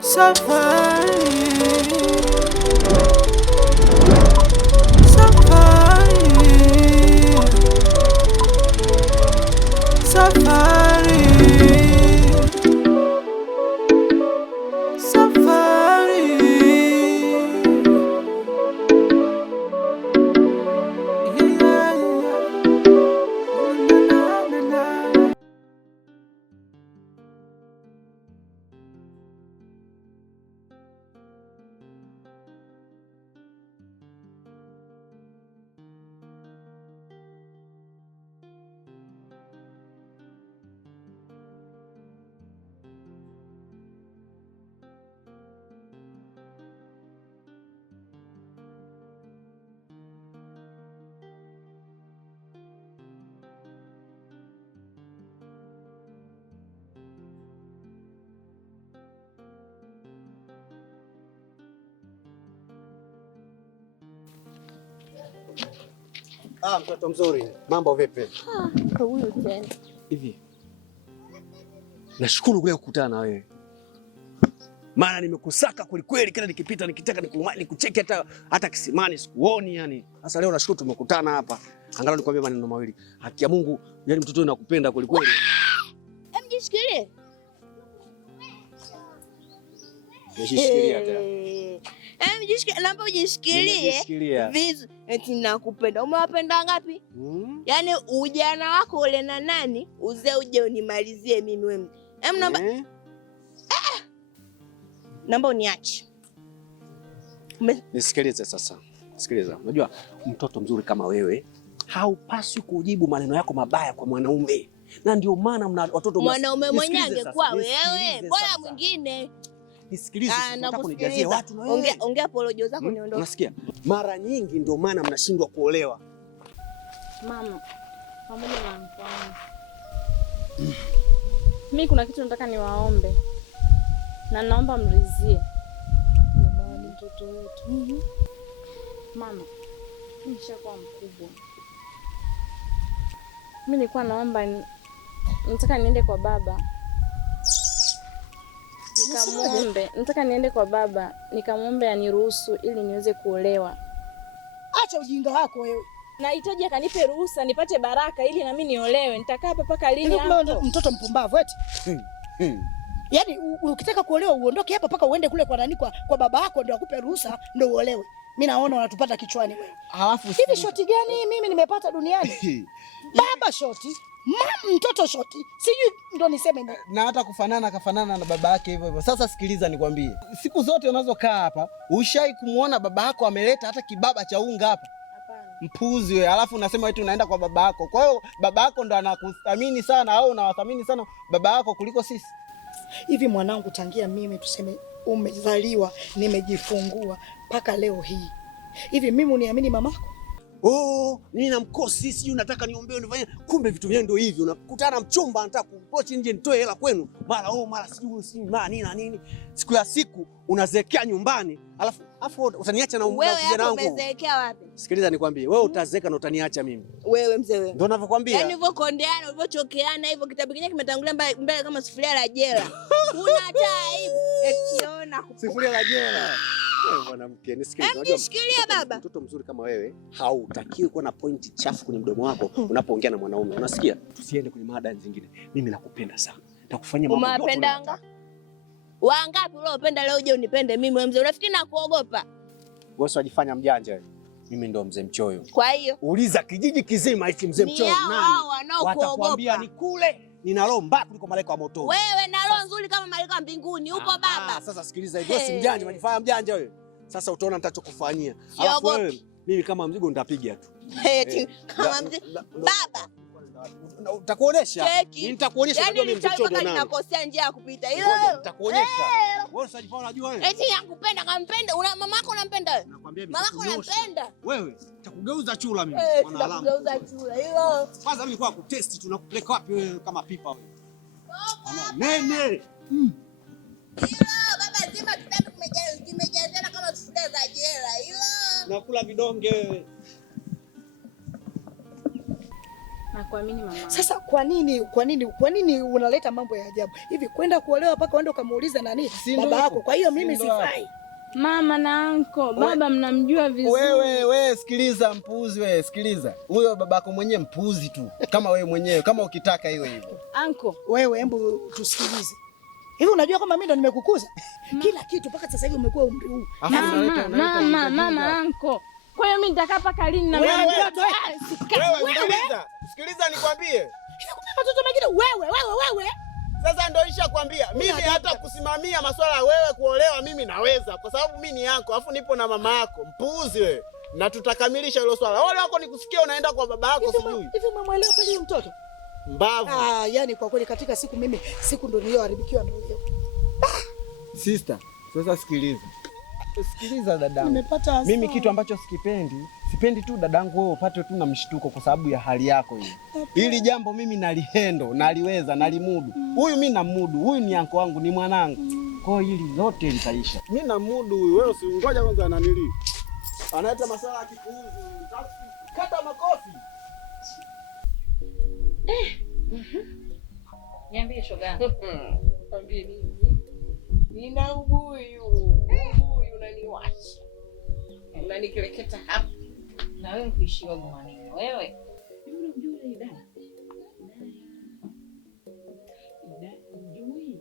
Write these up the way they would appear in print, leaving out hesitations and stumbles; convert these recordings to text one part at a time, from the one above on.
Safari, safari, safari, safari. Mtoto mzuri, mambo vipi? Huyu tena. Hivi. Nashukuru leo kukutana na wewe. Maana nimekusaka kweli kila nikipita nikitaka nikucheki hata kisimani sikuoni yani. Sasa leo nashukuru tumekutana hapa. Angalau nikwambie maneno mawili. Haki ya Mungu, yani mtoto wewe nakupenda kweli. Jishikilie. Nishikilia tena. Jishikilie, naomba ujishikilie. Vizu, eti nakupenda. Umewapenda ngapi? Yaani ujana wako ule na nani? Uzee uje unimalizie mimi wewe. Naomba naomba uniache. Nisikilize sasa. Sikiliza. Unajua mtoto mzuri kama wewe haupaswi kujibu maneno yako mabaya kwa mwanaume. Na ndio maana mna watoto mwanaume mwenyewe angekuwa wewe, bora mwingine. Nisikilize, nataka kunijazie watu na wewe. Ongea porojo zako niondoke. Unasikia? Mara nyingi ndio maana mnashindwa kuolewa. Mama, pamoja na mfano. Mimi kuna kitu nataka niwaombe. Na naomba mrizie. Jamani mtoto wetu. Mama, nishakuwa mkubwa. Mimi nilikuwa naomba nataka niende kwa baba. Nataka niende kwa baba, nikamwombe aniruhusu ili niweze kuolewa. Acha ujinga wako wewe. Nahitaji akanipe ruhusa nipate baraka ili na mimi niolewe. Nitakaa hapa mpaka lini hapo? Mtoto mpumbavu eti. Yaani ukitaka kuolewa uondoke hapa mpaka uende kule kwa nani kwa baba yako ndio akupe ruhusa ndio uolewe. Mimi naona unatupata kichwani wewe. Alafu hivi shoti gani mimi nimepata duniani? Baba shoti, mama mtoto shoti. Sijui ndo niseme nini. Na hata kafanana na baba yake hivyo. Sasa sikiliza nikwambie. Siku zote unazokaa hapa, ushai kumuona baba yako ameleta hata kibaba cha unga hapa? Hapana. Mpuzi wewe. Alafu unasema eti unaenda kwa baba yako. Kwa hiyo baba yako ndo anakuthamini sana au unawathamini sana baba yako kuliko sisi? Hivi mwanangu, tangia mimi tuseme umezaliwa nimejifungua mpaka leo hii. Hivi mimi uniamini mamako? Mimi na mkosi sijui unataka niombee unifanye. Kumbe vitu vyenyewe ndio hivi. Unakutana na mchumba anataka kuapproach nje nitoe hela kwenu. Mara sijui nini na nini. Siku ya siku unazekea nyumbani. Alafu utaniacha na kijana wangu. Wewe hapo umezekea wapi? Sikiliza nikwambie, wewe utazeka na utaniacha mimi. Wewe mzee wewe. Ndio ninavyokuambia. Yaani hivyo kondeana, ulivyochokeana hivyo kitabu kingine kimetangulia mbele kama sufuria la jela. Una aibu. Etiona sufuria la jela. Wewe mwanamke, nisikilize. Unajua shikilia baba. Mtoto mzuri kama wewe hautakiwi kuwa na pointi chafu kwenye mdomo wako unapoongea na mwanaume. Unasikia? Tusiende kwenye mada nyingine. Mimi nakupenda sana. Nitakufanyia mambo yote. Umapendanga? Wangapi uliopenda leo uje unipende mimi wewe mzee? Unafikiri nakuogopa? Wewe unajifanya mjanja wewe. Mimi ndo mzee mchoyo. Kwa hiyo uliza kijiji kizima eti mzee mchoyo nani? Hao wanaokuogopa. Watakwambia ni kule. Nina roho mbaya kuliko malaika wa moto. Wewe na roho nzuri kama malaika wa mbinguni. Upo baba. Sasa sikiliza hivi, wewe si mjanja, unajifanya mjanja wewe. Sasa utaona nitachokufanyia. Alafu wewe mimi kama mzigo nitapiga tu. Kama mzigo. Baba. Nitakuonesha. Nitakuonesha unajua mimi mchoyo nani. Ninakosea njia ya kupita. Hilo nitakuonesha. Wewe usijifanye unajua wewe. Eti yakupenda kampenda. Una mamako unampenda wewe? Nakwambia mimi. Mamako unampenda? Wewe nitakugeuza chura mimi. Mwana alama. Nitakugeuza chura. Hilo. Kwanza mimi kwa kutest tunakupeleka wapi wewe kama pipa wewe? Nene. Hilo baba zima kitabu kimejazana kama sufuria za jela. Hilo. Nakula vidonge wewe. Nakuamini mama. Sasa kwa nini unaleta mambo ya ajabu? Hivi kwenda kuolewa mpaka uende ukamuuliza nani? Baba yako. Kwa hiyo mimi sifai. Mama na anko, baba mnamjua vizuri. Wewe sikiliza mpuzi wewe, sikiliza. Huyo babako mwenyewe mpuzi tu. Kama wewe mwenyewe, kama ukitaka iwe hivyo. Anko, wewe hebu tusikilize. Hivi unajua kama mimi ndo nimekukuza? Kila kitu mpaka sasa hivi umekuwa umri huu. Mama anko. Kwa hiyo mimi nitakaa paka lini na mama mtoto? Sikiliza nikwambie. Watoto wengine wewe. Sasa ndio nishakwambia. Mimi hata kusimamia masuala ya wewe kuolewa mimi naweza kwa sababu mimi ni yako. Alafu nipo na mama yako. Mpuuzi wewe. Na tutakamilisha hilo swala. Wale wako nikusikia unaenda kwa baba yako sijui. Hivi umemwelewa kweli mtoto? Mbavu. Yani kwa kweli katika siku ndo niliyoharibikiwa ndio leo. Sister, sasa sikiliza dadangu. Mimi kitu ambacho sipendi tu dadangu wewe upate tu na mshtuko kwa sababu ya hali yako hiyo. Hili jambo mimi nalihendo, naliweza, nalimudu. Huyu mimi namudu, huyu ni anko wangu, ni mwanangu. Kwa hiyo hili lote litaisha. Mimi namudu huyu, wewe usingoja kwanza ananili. Analeta masuala ya kipuuzi. Kata makofi. Niambie shoga. Kwambie nini? Nina ubuyu unaniwasha. Unanikeleketa hapa. Na wewe kuishiwa maneno. Wewe. Hivi unamjua ile dada? Dada mjui.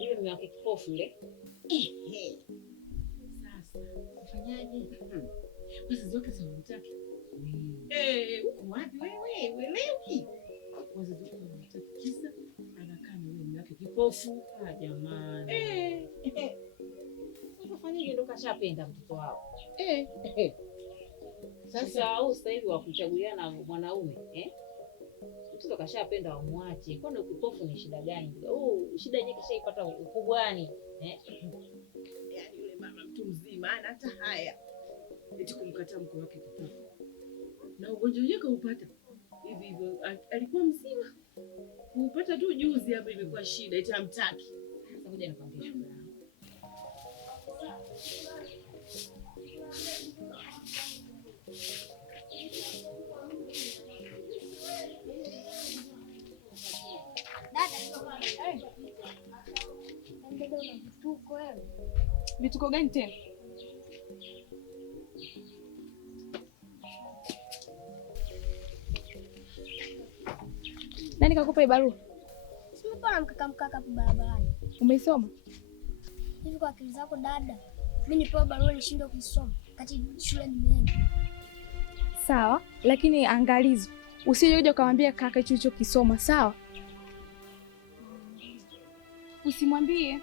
Yule mume wake kipofu yule. Sasa ufanyaje? Wazazi wake hawamtaki. Uko wapi wewe? Uelewi? Wazazi wake hawamtaki kisa anakaa na yule mume wake kipofu. Jamani. Ufanyaje ndo kashapenda mtoto wao. Sasa au sasa hivi wakuchagulia na mwanaume, mtoto kashapenda wamwache. Kwani ukipofu ni shida gani? Shida yenyewe kishaipata ukubwani, Yaani yule mama mtu mzima ana hata haya. Eti kumkataa mke wake kipofu. Na ugonjwa wake kaupata. Hivi alikuwa mzima. Kuupata tu juzi hapa imekuwa shida, eti hamtaki. Sasa ngoja nikwambie shoga yangu. Vituko gani tena? Nani kakupa hii barua? Simepona mkaka hapo barabarani. Umeisoma? Hivi kwa akili zako dada, mimi nipewa barua nishindwe kuisoma kati shule nimeenda. Sawa, lakini angalizo. Usije uje ukamwambia kaka hicho kisoma, sawa? Usimwambie.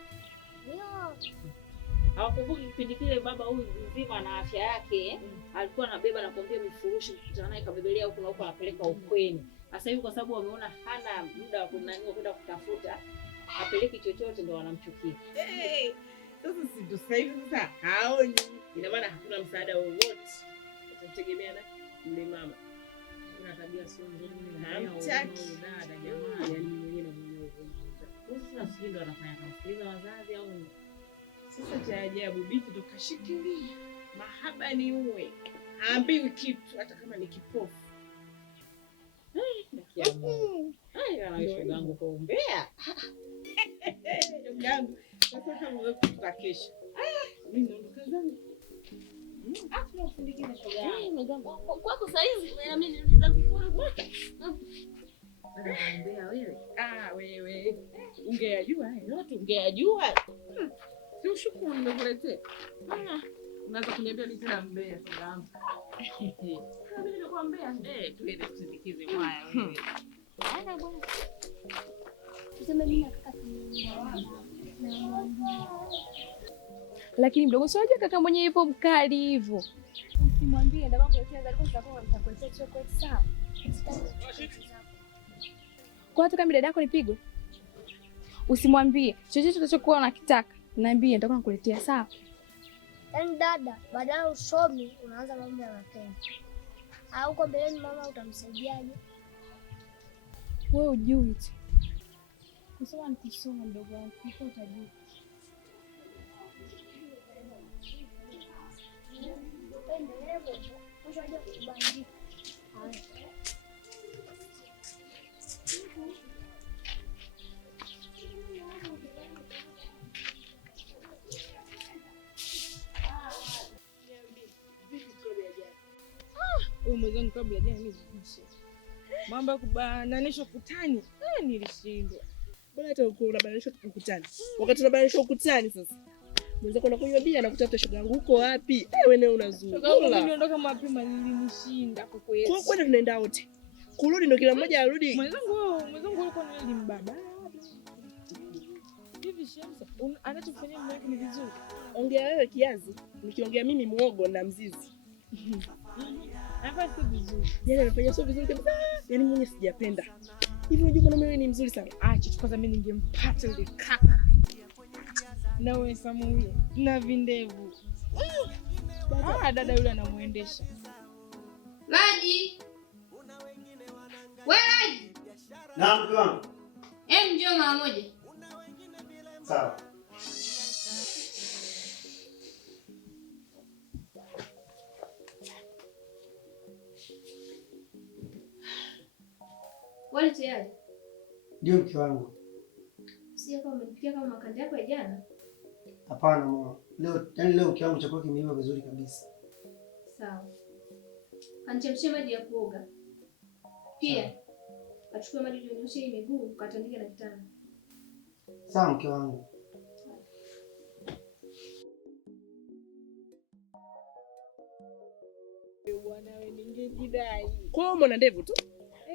Hawakumbuki kipindi kile baba huyu mzima na afya yake, alikuwa anabeba na kuambia vifurushi kukutana naye kabebelea huko na huko anapeleka ukweni. Sasa hivi kwa sababu wameona hana muda wa kunaniwa kwenda kutafuta, apeleki chochote ndio wanamchukia. Sasa si ndo sasa hivi sasa haoni. Ina maana hakuna msaada wowote. Utategemea na yule mama. Kuna tabia sio nzuri na hamtaki dada jamani, yani mwenyewe na mwenyewe. Sasa sisi ndo anafanya kusikiliza wazazi au sasa cha ajabu binti ndo kashikilia. Mahaba ni uwe. Haambiwi kitu hata kama ni kipofu. Shoga yangu kwa umbea. Shoga yangu. Sasa kama wewe tutakesha. Mimi naondoka zangu. Tunasindikiza shoga yangu. Kwako saa hizi na mimi nirudi zangu kwangu. Umbea wewe. Wewe. Ungeyajua yote ungeyajua. Si ushukuru nimekuletea. Unaanza kuniambia ni tena mbea shoga yangu. Mimi ninakwambia tuende tusindikize mwaya wewe. Bwana. Tuseme mimi na kaka Lakini mdogo sio aje kaka mwenye hivyo mkali hivyo. Usimwambie ndio mambo yote alikuwa nitakuletea chocolate sawa. Kwa hata kama dada yako nipigwe. Usimwambie chochote utachokuwa unakitaka. Niambie nitakuwa nakuletea sawa. Yaani dada, badala usomi unaanza mambo ya mapenzi. Au kwa mbeleni mama utamsaidiaje? Wewe ujui tu. Kusoma ni kusoma mdogo wangu, kisha utajua. kesho aje kubandika. Mwenzangu kabla jana mimi mambo ya kubananishwa ukutani nilishindwa. Bora hata unabananishwa ukutani. Wakati unabananishwa ukutani sasa. Mwenzako anakunywa bia na kutafuta shoga yangu uko wapi? Wewe nawe unazunguka. Mimi niondoka mapema nilinishinda kwa kweli. Kwa kweli tunaenda wote. Kurudi ndo kila mmoja arudi. Mwenzangu yuko na elimu baba. Hivi Shamsa, anachofanyia mume wake ni vizuri. Ongea wewe kiazi, nikiongea mimi muogo na mzizi. Hapa sio vizuri. Yeye anafanya sio vizuri kabisa. Yaani mimi sijapenda. Hivi unajua kuna mimi ni mzuri sana. Acha tu kwanza mimi ningempata yule kaka. Na wewe Samuel na vindevu. Dada yule anamuendesha. Laji. Wewe Laji. Naam mke wangu. Njoo mara moja. Sawa. Wali tayari? Ndio mke wangu. Sio kama umenipikia kama makande yako ya jana? Hapana mama. Leo mke wangu chakula kimeiva vizuri kabisa. Sawa. Kanichemshie maji ya kuoga. Pia achukue maji unyoshe hii miguu ukatandike na kitanda. Sawa mke wangu. Bwana wewe ningejidai. Kwa mwana ndevu tu.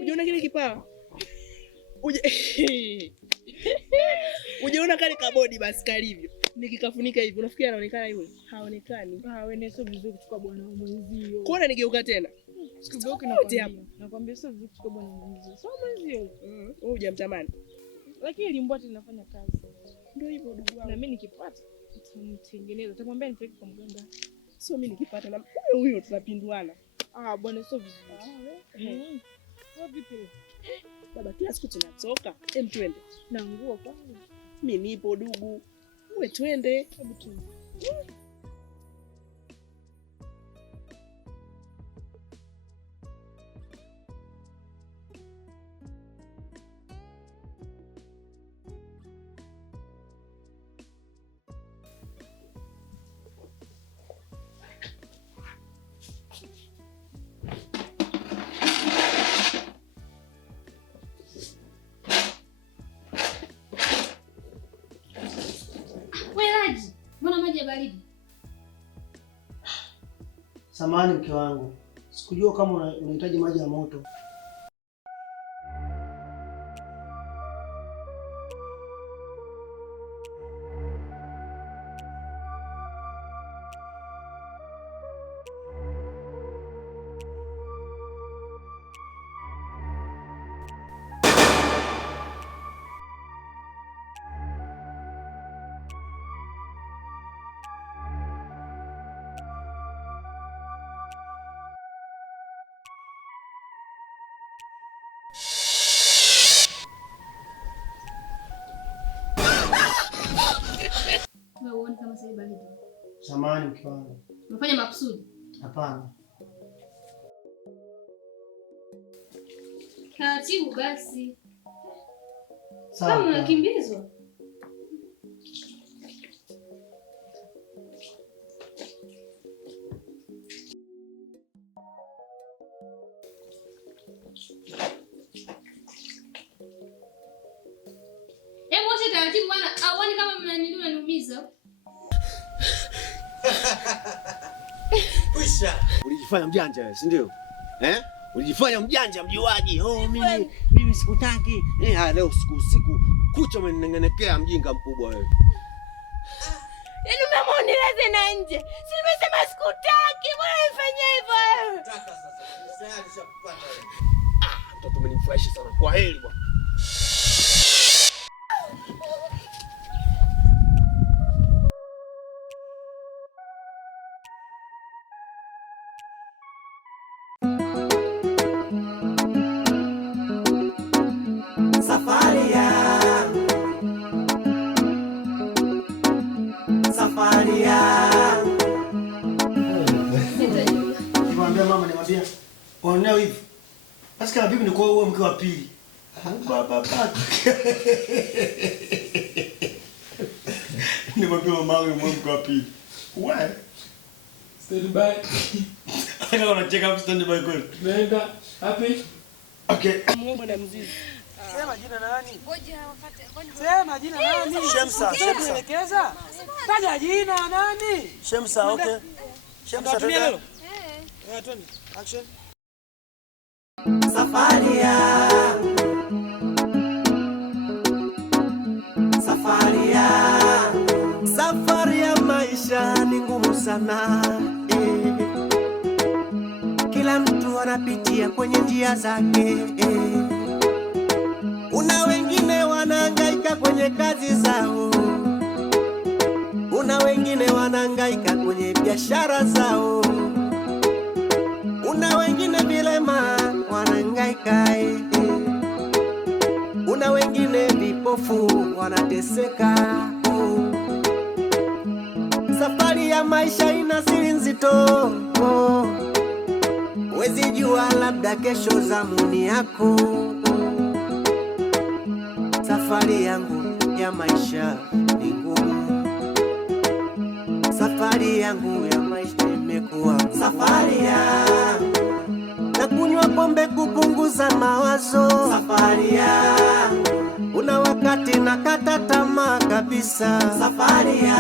Ujiona kile kipawa? Ujiona kale kabodi basi kalivyo. Nikikafunika hivi unafikiri anaonekana yule? Haonekani. Wewe sio vizuri kuchukua bwana mwenzio. Kuona nigeuka tena. Sikugeuka nakwambia. Nakwambia sio vizuri kuchukua bwana mwenzio. Sio mwenzio. Wewe hujamtamani. Lakini limbwati linafanya kazi. Ndio hivyo ndugu wangu. Na mimi nikipata nitamtengeneza. Nitamwambia nipeleke kwa mganga. Sio mimi nikipata na huyo tunapinduana. Bwana sio vizuri. Vipi? Baba kila siku tunatoka. Twende. Na nguo kwanza. Mimi nipo dugu. Wewe twende. Hebu twende. Mbona maji ya baridi? Samahani mke wangu. Sikujua kama unahitaji maji ya moto. Samahani mke wangu. Unafanya makusudi? Hapana. Taratibu basi. Sawa. Kama unakimbizwa. Wacha taratibu bwana. Auoni kama mnaniumiza? Kwisha. Ulijifanya mjanja wewe, si ndio? Ulijifanya mjanja mjuaji. Mimi sikutaki. Leo usiku kucha umenengenekea mjinga mkubwa wewe. Yaani mama unilaze na nje. Si nimesema sikutaki. Mbona unifanyia hivyo wewe? Nataka sasa. Sasa nishakupata wewe. Mtoto umenifurahisha sana. Kwa heri bwana. Nikwambia mama Ngoja. Unaona hivi? Basi kama bibi ni kwa wewe mke wa pili. Baba. Ni mapema mama mke wa pili. Why? Stand by. Anga unacheka hapo stand by kweli. Nenda happy. Okay. Mungu na mzizi. Sema jina nani? Ngoja wakati. Sema jina nani? Shemsa. Elekeza. Taja jina nani? Shemsa, okay. Shemsa tulia. Eh. Twende. Action. Safari yangu, safari ya maisha ni ngumu sana Kila mtu anapitia kwenye njia zake Kuna wengine wanahangaika kwenye kazi zao, kuna wengine wanahangaika kwenye biashara zao, kuna wengine vilema wanahangaika kuna wengine vipofu wanateseka Safari ya maisha ina siri nzito Wezi jua labda kesho zamuni yako Safari yangu ya maisha ni ngumu Safari yangu ya maisha imekuwa safari yangu na kunywa pombe kupunguza mawazo Safari yangu Una wakati nakata tamaa kabisa Safari yangu